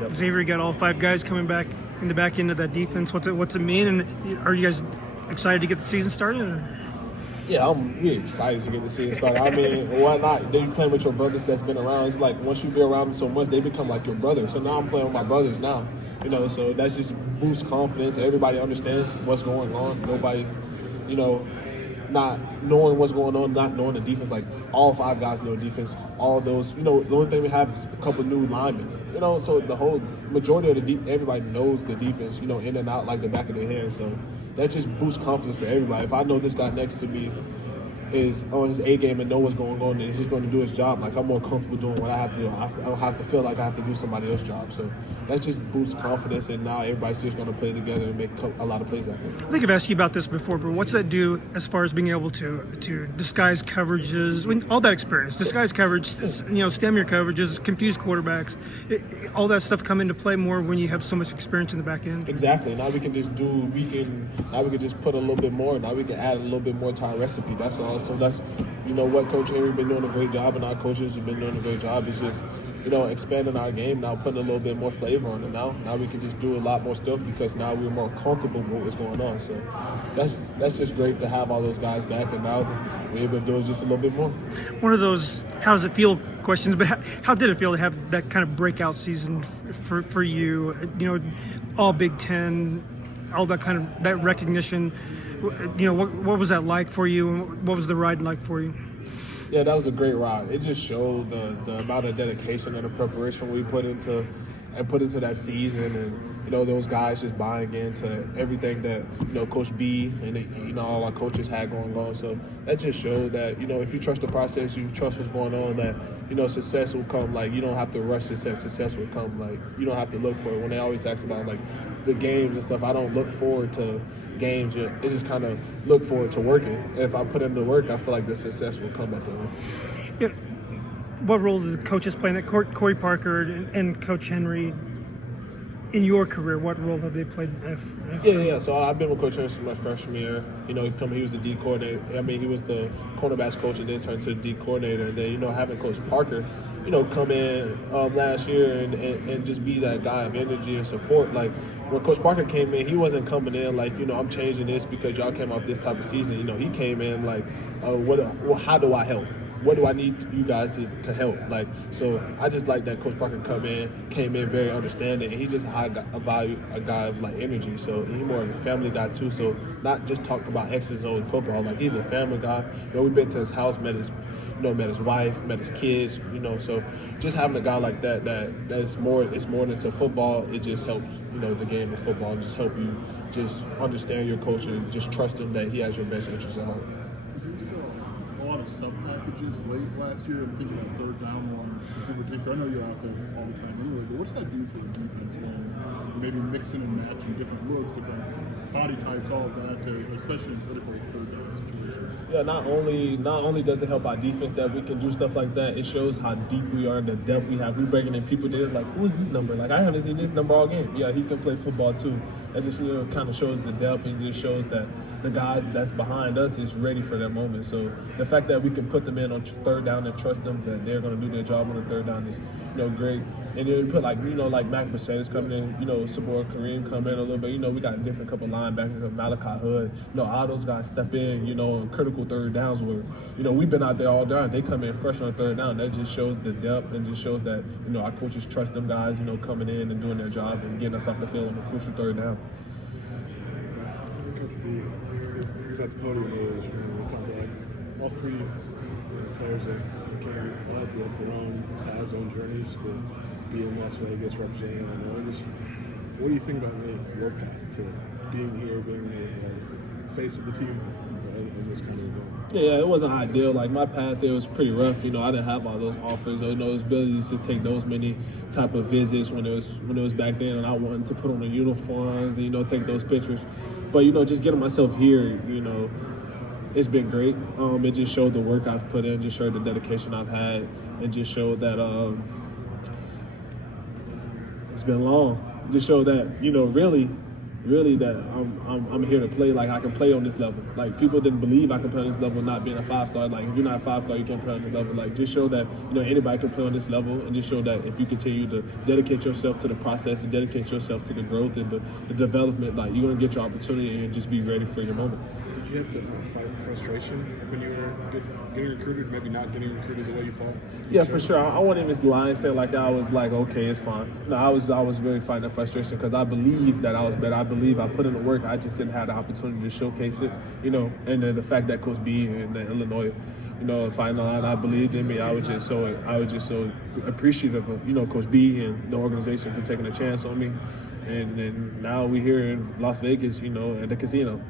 Yep. Xavier, you got all 5 guys coming back in the back end of that defense. What's it mean? And are you guys excited to get the season started? Or? Yeah, I'm really excited to get the season started. I mean, why not? Then you playing with your brothers that's been around. It's like once you be around them so much, they become like your brothers. So now I'm playing with my brothers now. So that just boosts confidence. Everybody understands what's going on. Nobody, not knowing what's going on, not knowing the defense. Like all 5 guys know defense. All those, the only thing we have is a couple new linemen. So the whole majority of everybody knows the defense. In and out like the back of their hand. So that just boosts confidence for everybody. If I know this guy next to me is on his A game and know what's going on, and he's going to do his job, like I'm more comfortable doing what I have to do. I don't have to feel like I have to do somebody else's job. So that just boosts confidence, and now everybody's just going to play together and make a lot of plays out there. I think I've asked you about this before, but what's that do as far as being able to disguise coverages, all that experience, disguise coverage, stem your coverages, confuse quarterbacks, all that stuff come into play more when you have so much experience in the back end? Exactly. Now we can just put a little bit more. Now we can add a little bit more to our recipe. That's all. So that's, what Coach Henry been doing a great job, and our coaches have been doing a great job. It's just, expanding our game now, putting a little bit more flavor on it now. Now we can just do a lot more stuff because now we're more comfortable with what's going on. So that's just great to have all those guys back, and now we're able to do just a little bit more. One of those how does it feel questions, but how did it feel to have that kind of breakout season for you? All Big Ten, all that kind of that recognition. What was that like for you, and what was the ride like for you? Yeah, that was a great ride. It just showed the amount of dedication and the preparation we put into that season, and those guys just buying into everything that Coach B and all our coaches had going on. So that just showed that if you trust the process, you trust what's going on, that success will come. Like you don't have to rush success. Success will come. Like you don't have to look for it. When they always ask about like the games and stuff, I don't look forward to games. It just kind of look forward to working. And if I put in the work, I feel like the success will come at the end. Yeah. What role did the coaches play in that? Corey Parker and Coach Henry, in your career, what role have they played? Yeah. So I've been with Coach Henry since my freshman year. He was the D coordinator. I mean, he was the cornerbacks coach and then turned to the D coordinator. And then, having Coach Parker, come in last year and just be that guy of energy and support. Like when Coach Parker came in, he wasn't coming in like, I'm changing this because y'all came off this type of season. He came in like, how do I help? What do I need you guys to help? Like, so I just like that Coach Parker came in very understanding, and he's just a guy of like energy. So he's more of a family guy too. So not just talk about X's and O's football. Like he's a family guy. We've been to his house, met his wife, met his kids. So just having a guy like that's more. It's more than to football. It just helps the game of football, and just help you just understand your coach and just trust him that he has your best interest at heart. Sub packages late last year. I'm thinking of third down one in particular. I know you're out there all the time anyway, but what's that do for the defense when maybe mixing and matching different looks, different body types, all of that, especially in critical third down situations? Yeah, not only does it help our defense that we can do stuff like that, it shows how deep we are and the depth we have. We're bringing in people there like, who is this number? Like, I haven't seen this number all game. Yeah, he can play football too. That just kind of shows the depth, and just shows that the guys that's behind us is ready for that moment. So the fact that we can put them in on third down and trust them that they're going to do their job on the third down is, great. And then we put like Mac Mercedes coming in, Sabor Kareem coming in a little bit. We got a different couple linebackers, Malachi Hood. All those guys step in, on critical third downs where, we've been out there all day. They come in fresh on third down. That just shows the depth and just shows that, our coaches trust them guys, coming in and doing their job and getting us off the field on the crucial third down. Coach B, he was at the podium earlier this morning. We talked about all 3 players that came up, they had their own paths, own journeys to be in Las Vegas representing Illinois. What do you think about your path to being here, being the face of the team in this kind of event? Yeah, it wasn't ideal. Like my path, it was pretty rough. I didn't have all those offers, those abilities to take those many type of visits when it was back then, and I wanted to put on the uniforms and take those pictures. But just getting myself here, it's been great. It just showed the work I've put in, just showed the dedication I've had, and just showed that it's been long. Just showed that really really that I'm here to play. Like I can play on this level. Like people didn't believe I could play on this level, not being a 5-star. Like if you're not a 5-star, you can't play on this level. Like just show that anybody can play on this level, and just show that if you continue to dedicate yourself to the process and dedicate yourself to the growth and the development, like you're gonna get your opportunity and just be ready for your moment. Did you have to fight frustration when you were getting recruited, maybe not getting recruited the way you thought? Yeah, for sure. I wasn't even lying, saying like I was like, okay, it's fine. No, I was really fighting that frustration because I believe that I was better. I believe I put in the work. I just didn't have the opportunity to showcase it, And then the fact that Coach B and Illinois, fighting on, I believed in me. I was just so appreciative of Coach B and the organization for taking a chance on me. And then now we're here in Las Vegas, at the casino.